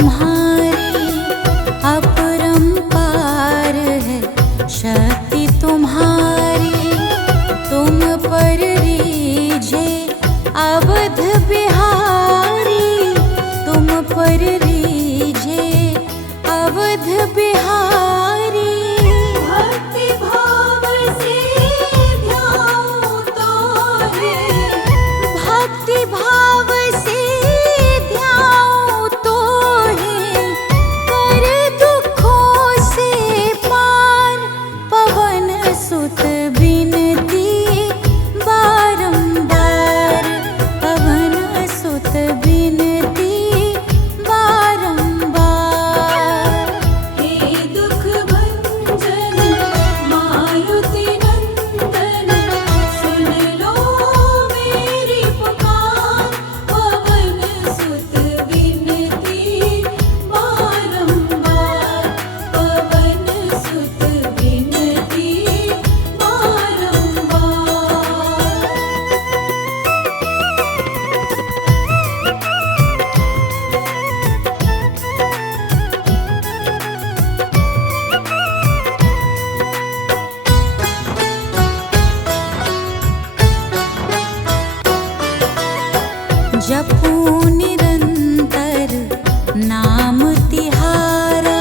तुम्हारी अपरंपार है शक्ति तुम्हारी। तुम पर रीझे अवध बिहारी, तुम पर रीझे अवध बिहारी। भक्ति भाव से ध्याऊं तोहे, भक्ति भाव से ध्याऊं तोहे, कर दुखों से पार। पवन सुत बिनती बारंबार, पवन सुत बिनती बारंबार। हे दुख भंजन मारुति नंदन, सुन लो मेरी पुकार। पवन सुत बिनती बारंबार, पवन सुत बिनती बारंबार। जपू निरंतर नाम तिहारा,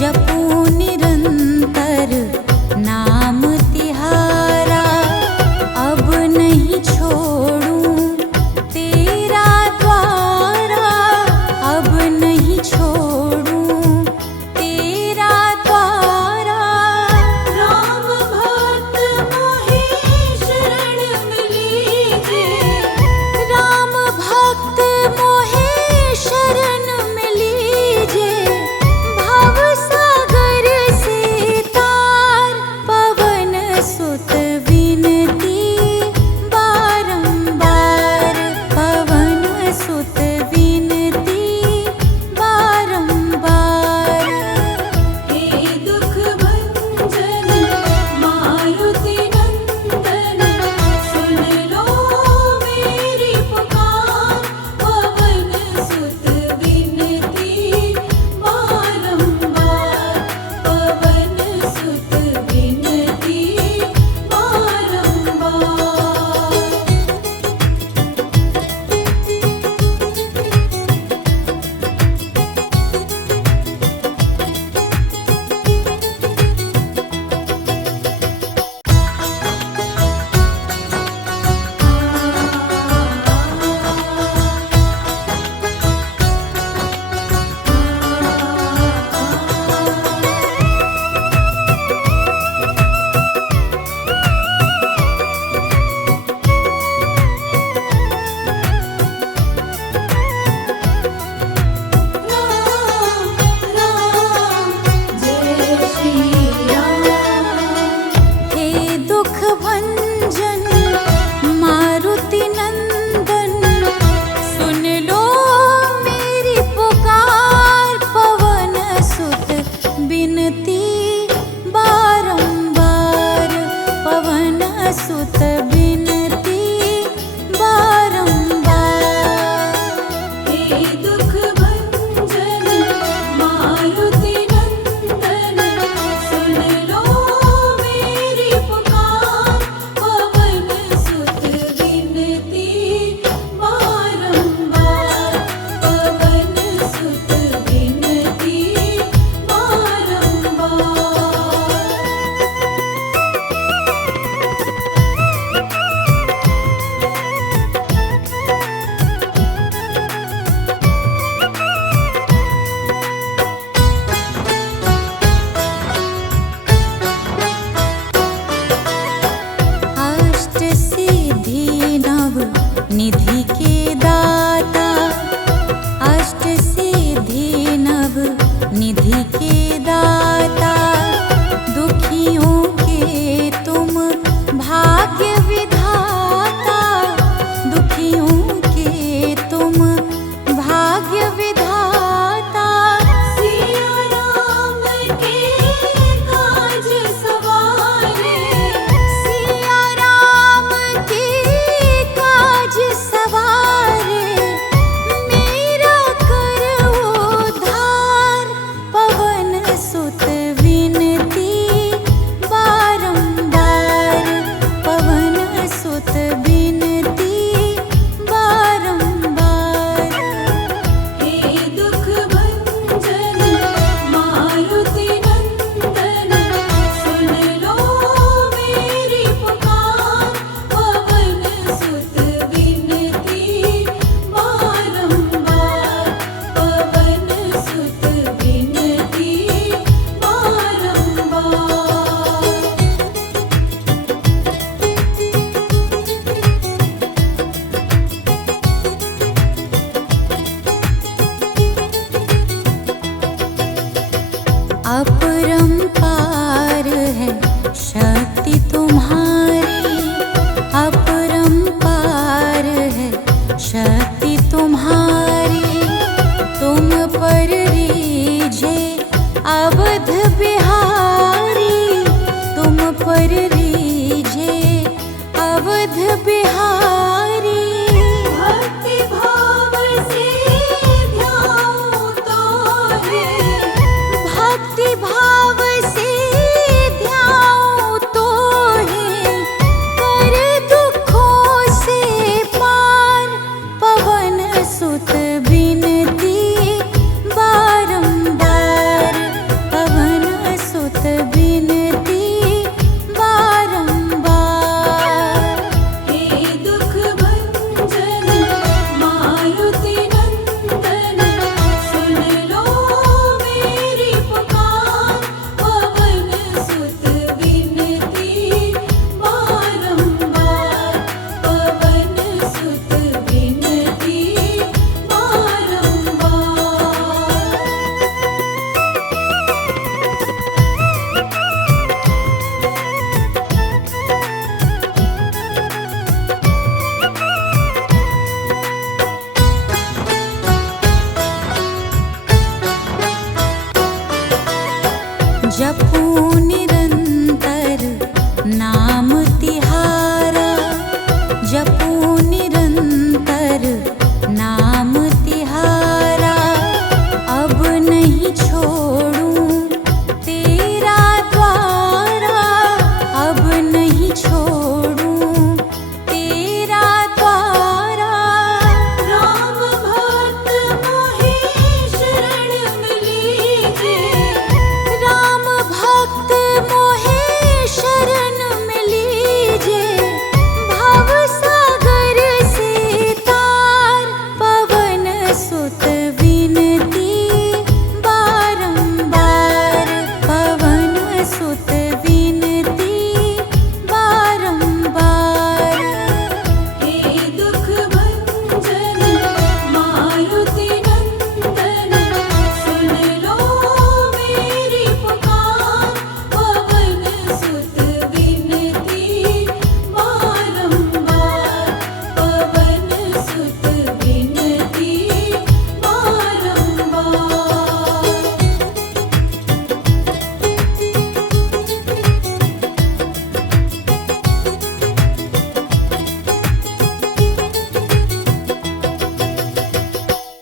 जपू निरंतर नाम तिहारा। अब नहीं छोड़ूं तेरा द्वारा, अब नहीं छोड़ूं तेरा द्वारा। राम भक्त मोहे शरण मिलीजे, राम भक्त मोहे शरण मिलीजे। भव सागर से तार, पवन सुत विनती बारंबार, पवन सुत विनती बारंबार। हे दुख भंजन मारुति नंदन, सुन लो मेरी पुकार। पवन सुत बिनती बारंबार, पवन सुत बिनती बारंबार। राम राम जय श्री राम। हे दुख भंजन मारुति नंदन, सुन लो मेरी पुकार। पवन सुत बिनती बारंबार, पवन सुत बिनती बारंबार। हे दुख भंजन मारुति नंदन, सुन लो मेरी पुकार। पवन सुत बिनती बारंबार, पवन सुत बिनती बारंबार। अष्ट सिद्धि नव निधि के दाता, अष्ट सिद्धि नव निधि के दाता। दुखियों के तुम भाग्य विधाता, दुखियों के तुम भाग्य विधाता। सिया राम के काज सवारे, सिया राम के काज सवारे। मेरा कर वो अपरंपार है शक्ति तुम्हारी, अपरंपार है शक्ति तुम्हारी। तुम पर रीझे अवध